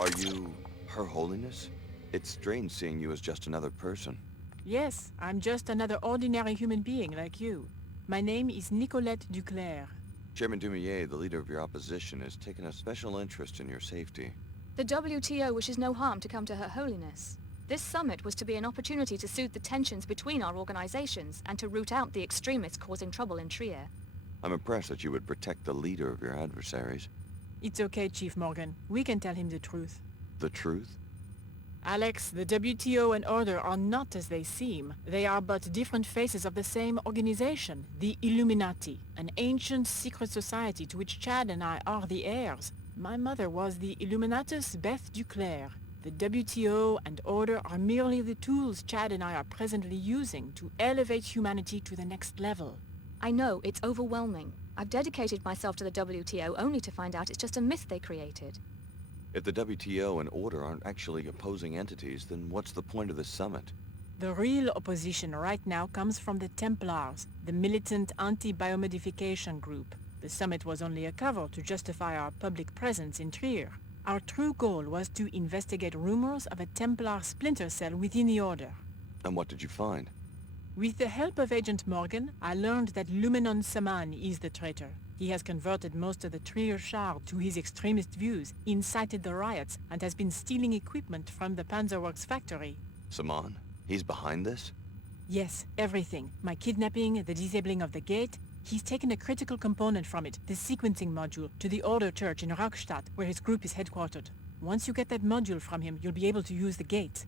Are you Her Holiness? It's strange seeing you as just another person. Yes, I'm just another ordinary human being like you. My name is Nicolette Duclair. Chairman Dumier, the leader of your opposition, has taken a special interest in your safety. The WTO wishes no harm to come to Her Holiness. This summit was to be an opportunity to soothe the tensions between our organizations and to root out the extremists causing trouble in Trier. I'm impressed that you would protect the leader of your adversaries. It's okay, Chief Morgan. We can tell him the truth. The truth? Alex, the WTO and Order are not as they seem. They are but different faces of the same organization, the Illuminati, an ancient secret society to which Chad and I are the heirs. My mother was the Illuminatus Beth Duclair. The WTO and Order are merely the tools Chad and I are presently using to elevate humanity to the next level. I know, it's overwhelming. I've dedicated myself to the WTO only to find out it's just a myth they created. If the WTO and Order aren't actually opposing entities, then what's the point of this summit? The real opposition right now comes from the Templars, the militant anti-biomodification group. The summit was only a cover to justify our public presence in Trier. Our true goal was to investigate rumors of a Templar splinter cell within the Order. And what did you find? With the help of Agent Morgan, I learned that Lumenon Saman is the traitor. He has converted most of the Trier Shard to his extremist views, incited the riots, and has been stealing equipment from the Panzerworks factory. Saman? He's behind this? Yes, everything. My kidnapping, the disabling of the gate. He's taken a critical component from it, the sequencing module, to the Order Church in Rockstadt, where his group is headquartered. Once you get that module from him, you'll be able to use the gate.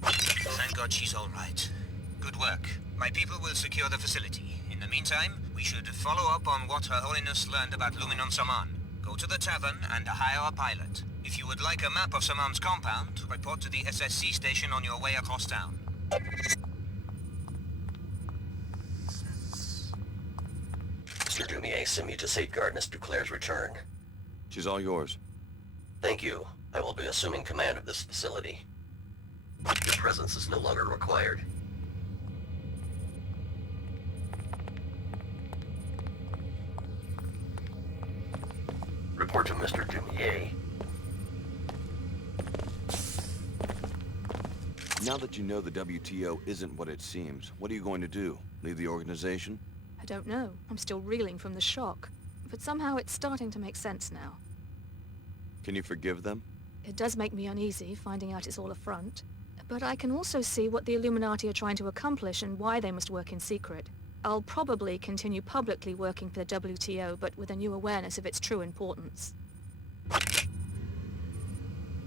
Thank God she's all right. Good work. My people will secure the facility. In the meantime, we should follow up on what Her Holiness learned about Luminon Saman. Go to the tavern and hire a pilot. If you would like a map of Saman's compound, report to the SSC station on your way across town. Mr. Dumier sent me to safeguard Miss Duclair's return. She's all yours. Thank you. I will be assuming command of this facility. Your presence is no longer required. Report to Mr. Dumier. Now that you know the WTO isn't what it seems, what are you going to do? Leave the organization? I don't know. I'm still reeling from the shock. But somehow it's starting to make sense now. Can you forgive them? It does make me uneasy, finding out it's all a front. But I can also see what the Illuminati are trying to accomplish and why they must work in secret. I'll probably continue publicly working for the WTO, but with a new awareness of its true importance.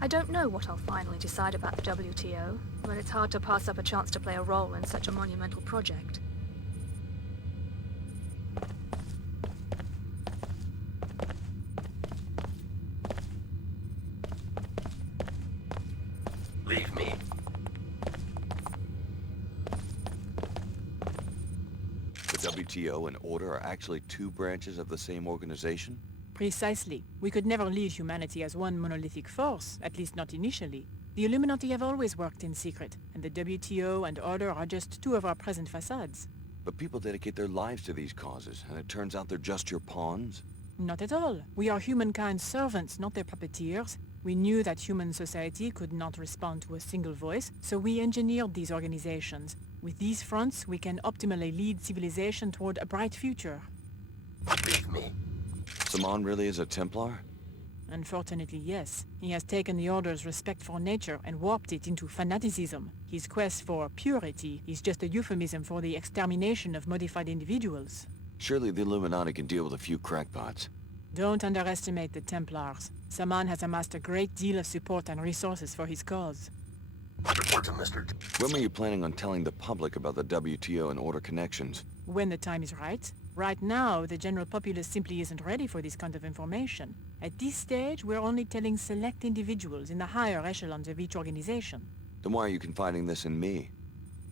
I don't know what I'll finally decide about the WTO, but it's hard to pass up a chance to play a role in such a monumental project. Leave me. The WTO and Order are actually two branches of the same organization? Precisely. We could never lead humanity as one monolithic force, at least not initially. The Illuminati have always worked in secret, and the WTO and Order are just two of our present facades. But people dedicate their lives to these causes, and it turns out they're just your pawns? Not at all. We are humankind's servants, not their puppeteers. We knew that human society could not respond to a single voice, so we engineered these organizations. With these fronts, we can optimally lead civilization toward a bright future. Leave me. Saman really is a Templar? Unfortunately, yes. He has taken the Order's respect for nature and warped it into fanaticism. His quest for purity is just a euphemism for the extermination of modified individuals. Surely the Illuminati can deal with a few crackpots. Don't underestimate the Templars. Saman has amassed a great deal of support and resources for his cause. Report to Mr. When were you planning on telling the public about the WTO and Order connections? When the time is right. Right now, the general populace simply isn't ready for this kind of information. At this stage, we're only telling select individuals in the higher echelons of each organization. Then why are you confiding this in me?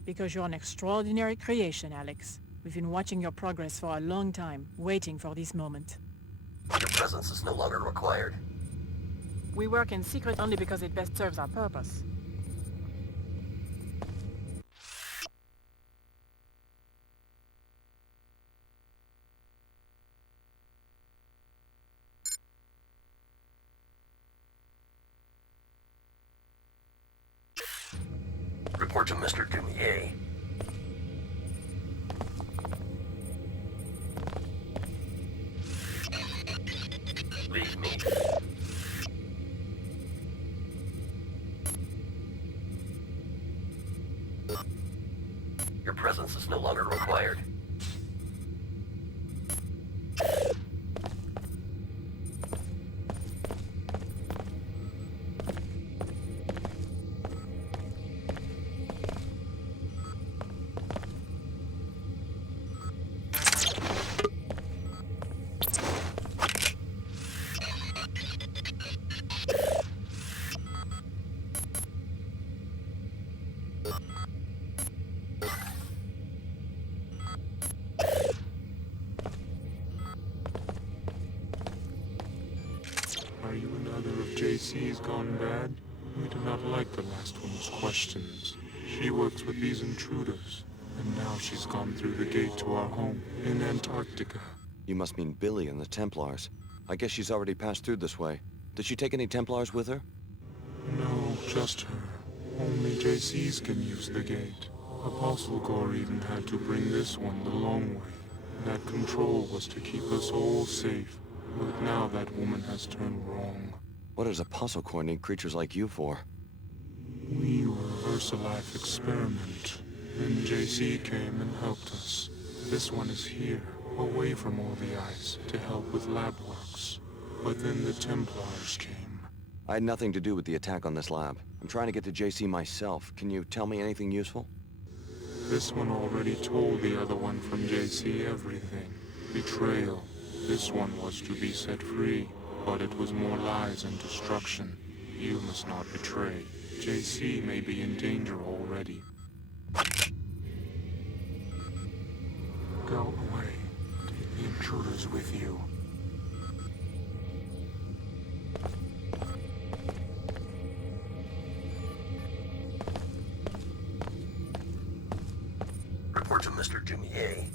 Because you're an extraordinary creation, Alex. We've been watching your progress for a long time, waiting for this moment. Your presence is no longer required. We work in secret only because it best serves our purpose. to Mr. Dumier. Leave me. Your presence is no longer required. Are you another of JC's gone bad? We do not like the last one's questions. She works with these intruders, and now she's gone through the gate to our home in Antarctica. You must mean Billy and the Templars. I guess she's already passed through this way. Did she take any Templars with her? No, just her. Only JC's can use the gate. Apostle Gore even had to bring this one the long way. That control was to keep us all safe. But now that woman has turned wrong. What does Apostle Corps need creatures like you for? We were a VersaLife experiment. Then JC came and helped us. This one is here, away from all the ice, to help with lab works. But then the Templars came. I had nothing to do with the attack on this lab. I'm trying to get to JC myself. Can you tell me anything useful? This one already told the other one from JC everything. Betrayal. This one was to be set free, but it was more lies and destruction. You must not betray. JC may be in danger already. Go away. Take the intruders with you. Report to Mr. Dumier.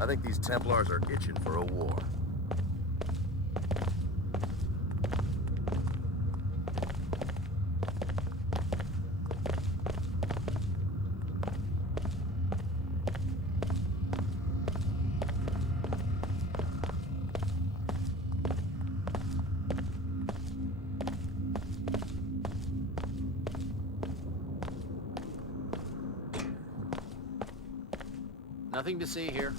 I think these Templars are itching for a war. Nothing to see here.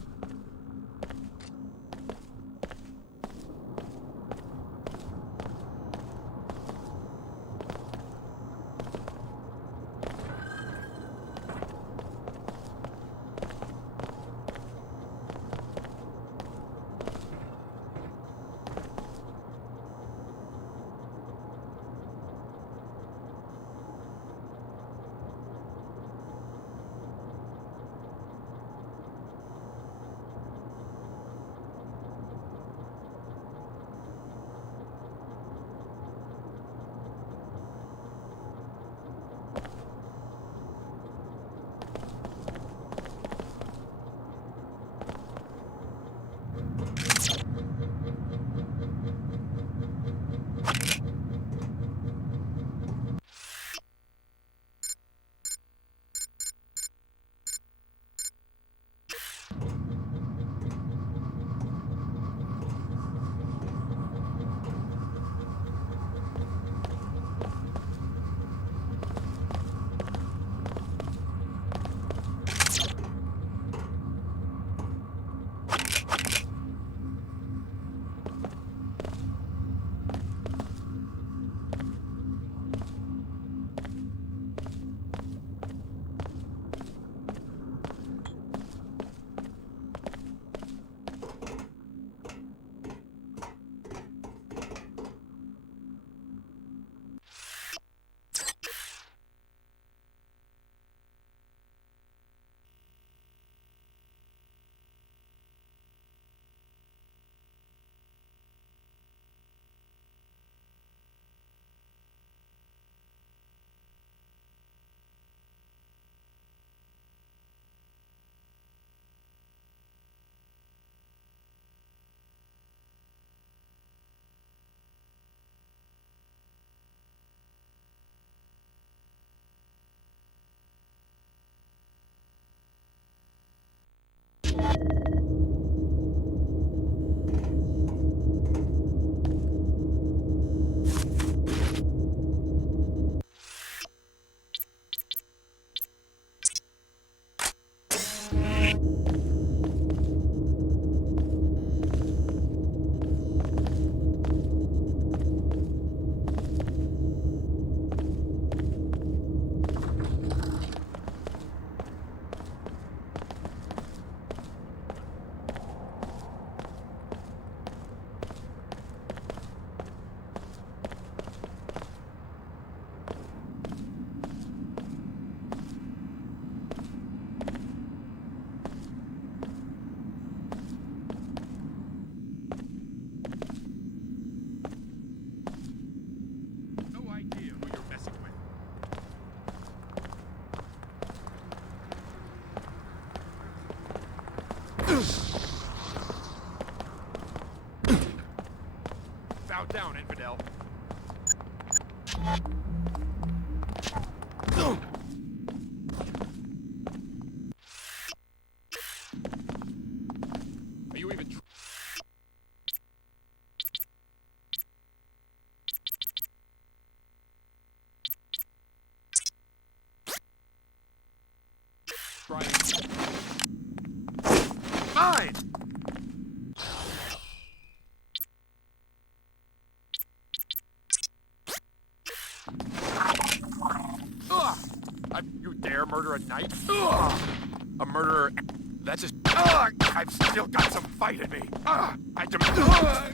Bow down, infidel. Are you even trying? Mine! Ugh! You dare murder a knight? Ugh! A murderer. That's just. Ugh! I've still got some fight in me. Ugh! I demand. Ugh!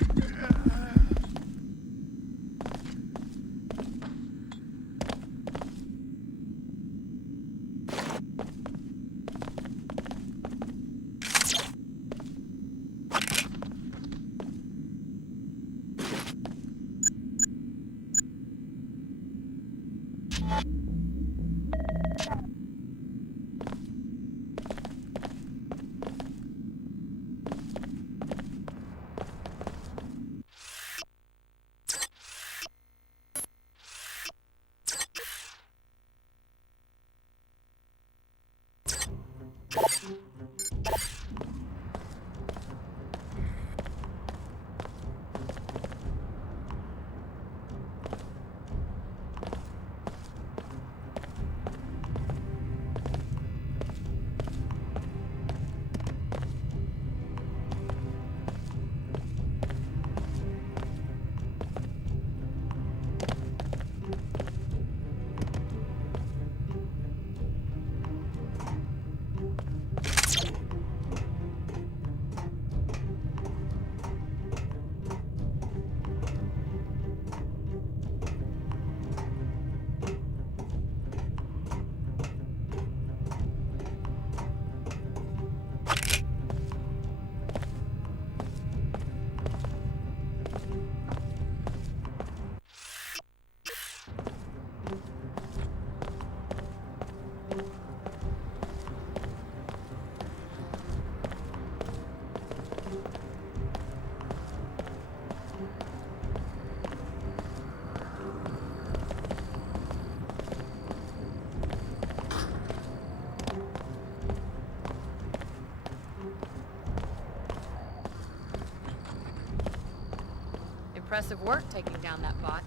Impressive work taking down that bot.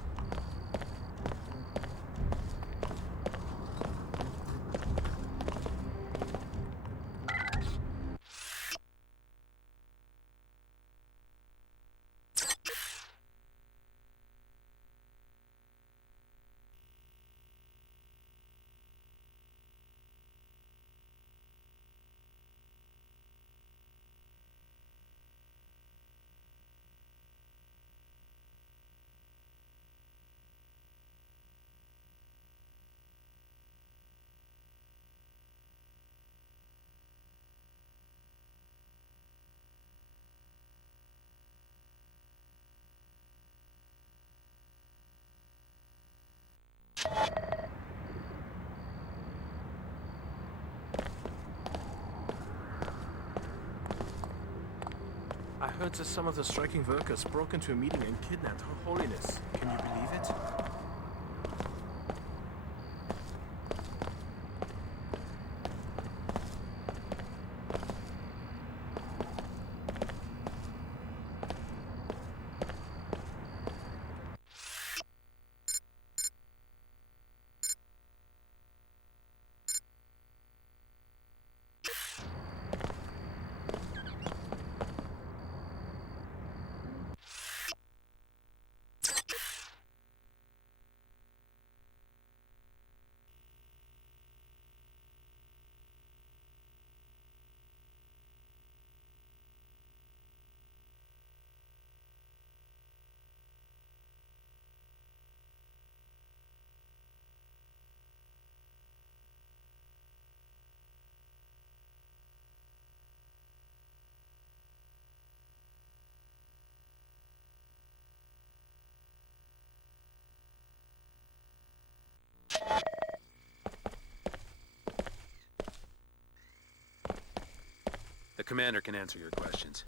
I heard that some of the striking workers broke into a meeting and kidnapped Her Holiness. Can you believe it? commander can answer your questions.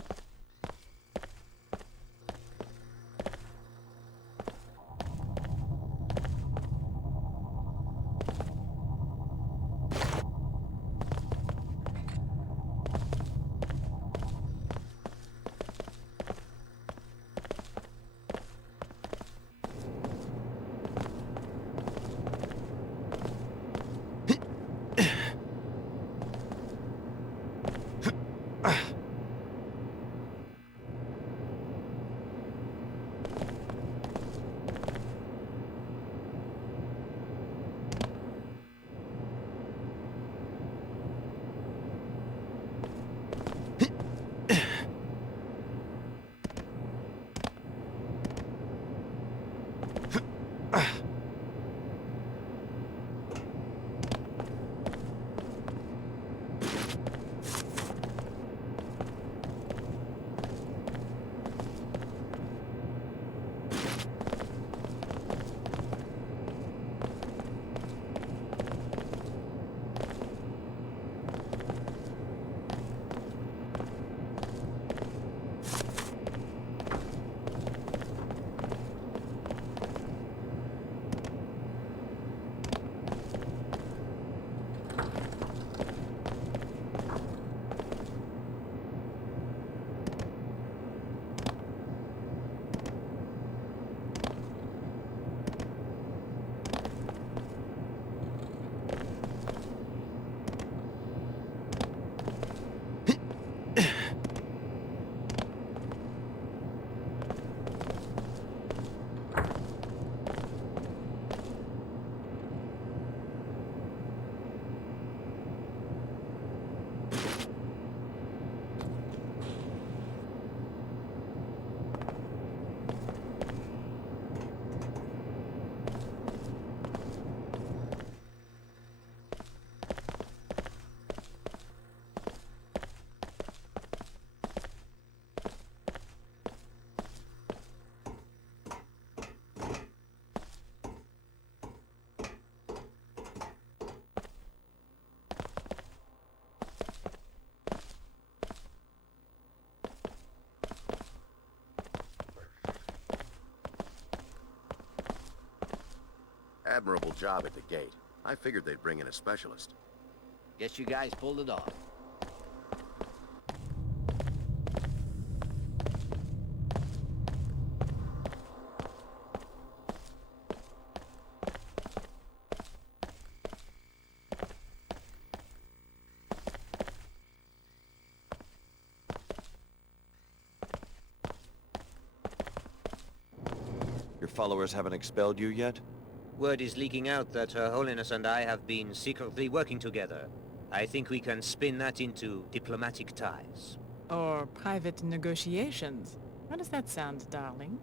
Admirable job at the gate. I figured they'd bring in a specialist. Guess you guys pulled it off. Your followers haven't expelled you yet? Word is leaking out that Her Holiness and I have been secretly working together. I think we can spin that into diplomatic ties. Or private negotiations. How does that sound, darling?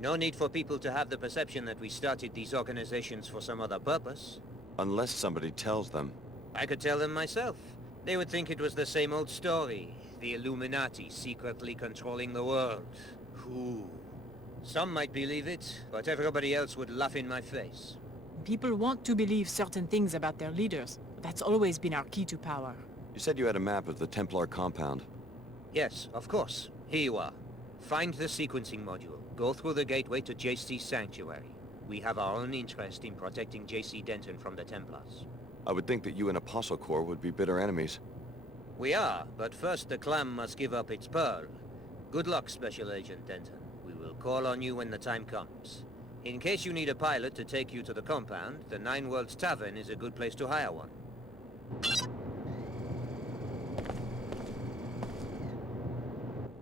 No need for people to have the perception that we started these organizations for some other purpose. Unless somebody tells them. I could tell them myself. They would think it was the same old story. The Illuminati secretly controlling the world. Who? Some might believe it, but everybody else would laugh in my face. People want to believe certain things about their leaders. That's always been our key to power. You said you had a map of the Templar compound. Yes, of course. Here you are. Find the sequencing module. Go through the gateway to JC's sanctuary. We have our own interest in protecting JC Denton from the Templars. I would think that you and Apostle Corps would be bitter enemies. We are, but first the clam must give up its pearl. Good luck, Special Agent Denton. We will call on you when the time comes. In case you need a pilot to take you to the compound, the Nine Worlds Tavern is a good place to hire one.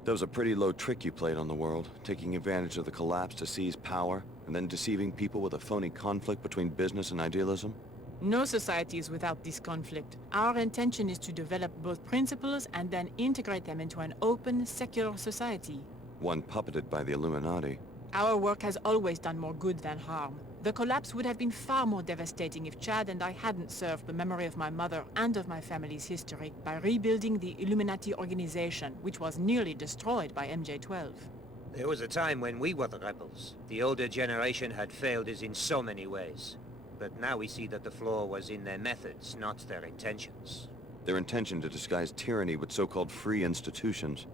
That was a pretty low trick you played on the world, taking advantage of the collapse to seize power, and then deceiving people with a phony conflict between business and idealism. No society is without this conflict. Our intention is to develop both principles and then integrate them into an open, secular society. One puppeted by the Illuminati. Our work has always done more good than harm. The collapse would have been far more devastating if Chad and I hadn't served the memory of my mother and of my family's history by rebuilding the Illuminati organization, which was nearly destroyed by MJ-12. There was a time when we were the rebels. The older generation had failed us in so many ways. But now we see that the flaw was in their methods, not their intentions. Their intention to disguise tyranny with so-called free institutions.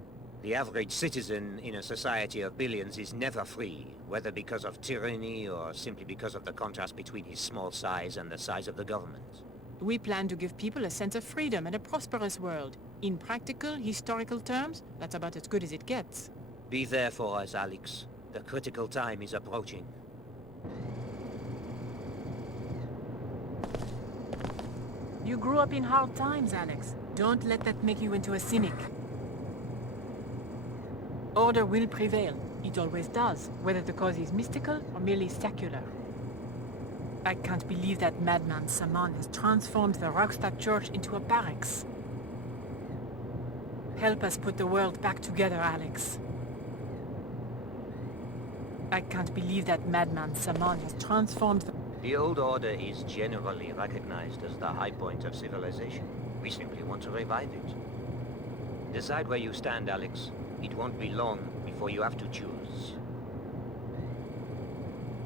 The average citizen in a society of billions is never free, whether because of tyranny or simply because of the contrast between his small size and the size of the government. We plan to give people a sense of freedom and a prosperous world. In practical, historical terms, that's about as good as it gets. Be there for us, Alex. The critical time is approaching. You grew up in hard times, Alex. Don't let that make you into a cynic. Order will prevail. It always does, whether the cause is mystical or merely secular. I can't believe that madman Saman has transformed the Rockstadt Church into a barracks. Help us put the world back together, Alex. I can't believe that madman Saman has transformed The old order is generally recognized as the high point of civilization. We simply want to revive it. Decide where you stand, Alex. It won't be long before you have to choose.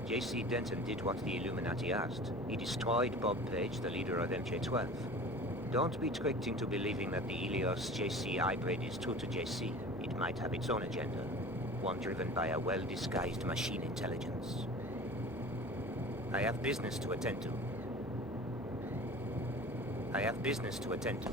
J.C. Denton did what the Illuminati asked. He destroyed Bob Page, the leader of MJ-12. Don't be tricked into believing that the Ilios-JC hybrid is true to JC. It might have its own agenda, one driven by a well-disguised machine intelligence. I have business to attend to. I have business to attend to.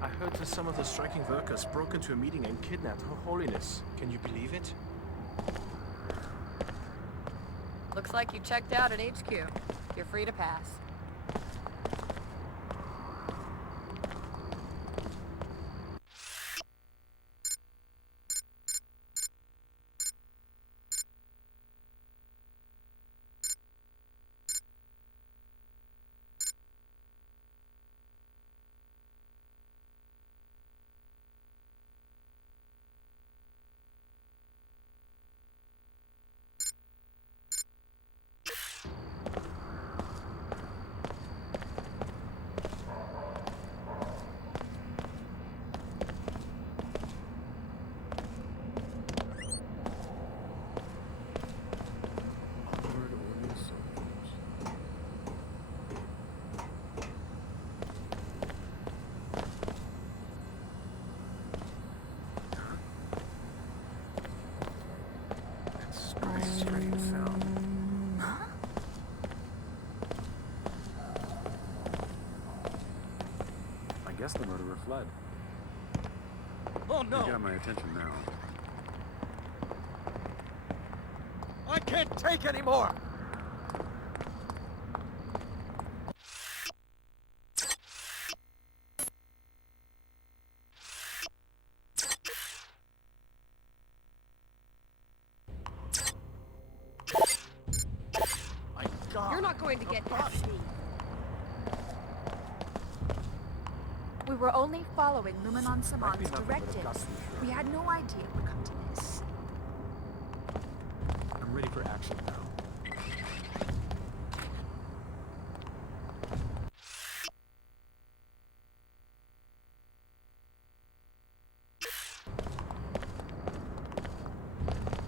I heard that some of the striking workers broke into a meeting and kidnapped Her Holiness. Can you believe it? Looks like you checked out at HQ. You're free to pass. I guess the murderer fled. Oh no! You got my attention now. I can't take anymore! My God! You're not going to get past me. We were only following Luminon Saman's directives. We had no idea it would come to this. I'm ready for action now.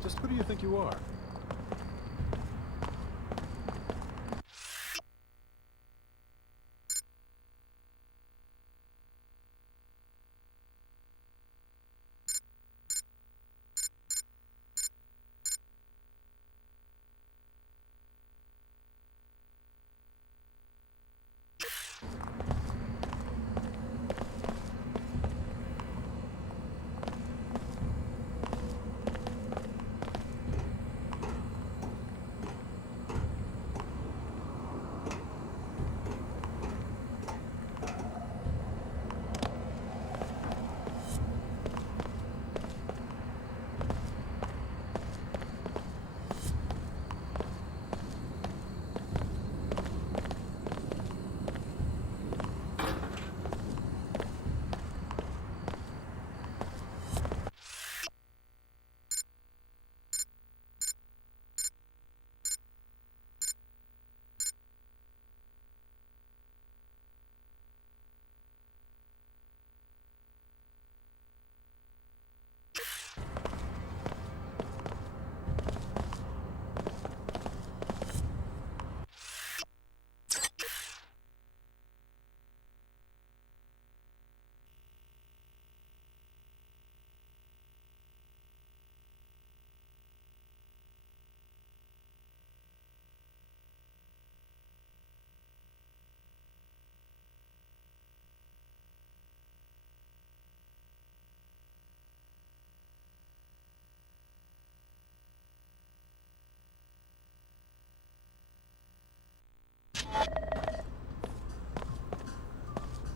Just who do you think you are?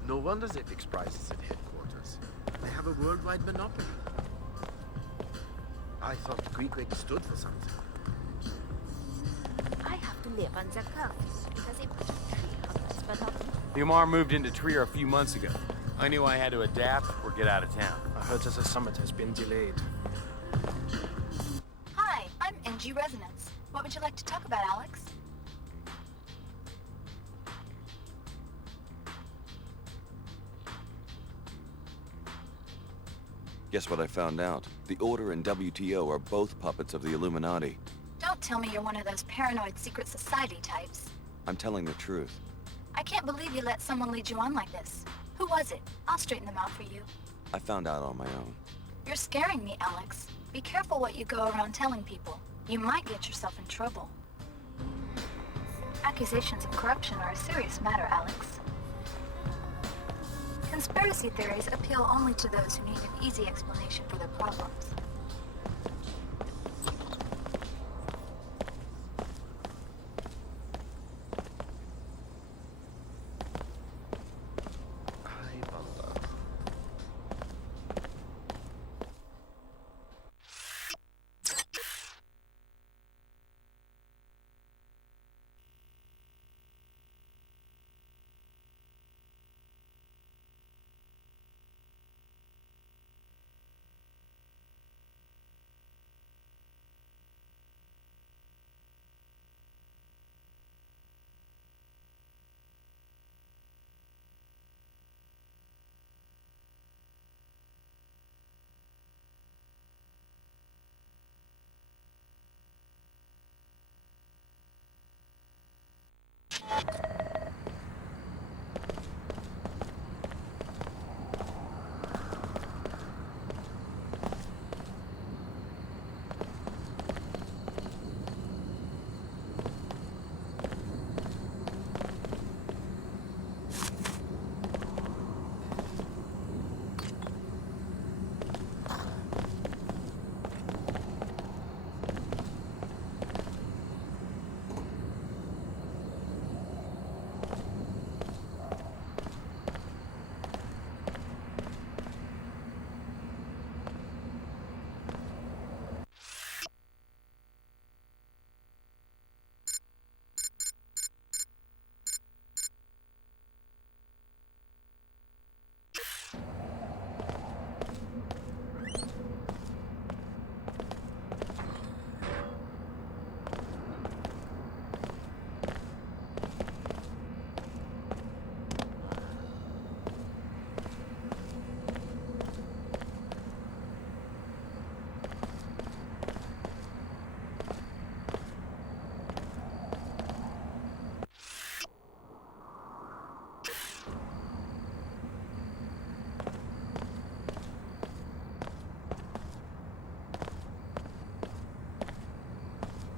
No wonder they fix prices at headquarters. They have a worldwide monopoly. I thought Greek stood for something. I have to live under curfew because it was tree hunters, but not you. Umar moved into Trier a few months ago. I knew I had to adapt or get out of town. I heard that the summit has been delayed. Hi, I'm NG Resonance. What would you like to talk about, Alex? Guess what I found out? The Order and WTO are both puppets of the Illuminati. Don't tell me you're one of those paranoid secret society types. I'm telling the truth. I can't believe you let someone lead you on like this. Who was it? I'll straighten them out for you. I found out on my own. You're scaring me, Alex. Be careful what you go around telling people. You might get yourself in trouble. Accusations of corruption are a serious matter, Alex. Conspiracy theories appeal only to those who need an easy explanation for their problems.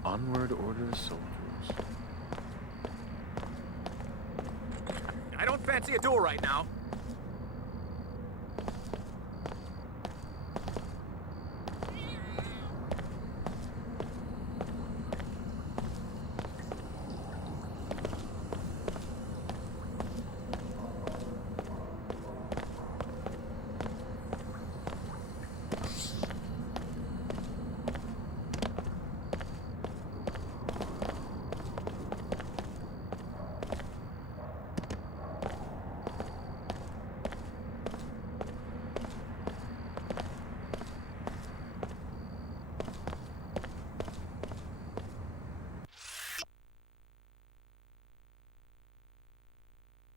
Onward, order, soldiers. I don't fancy a duel right now.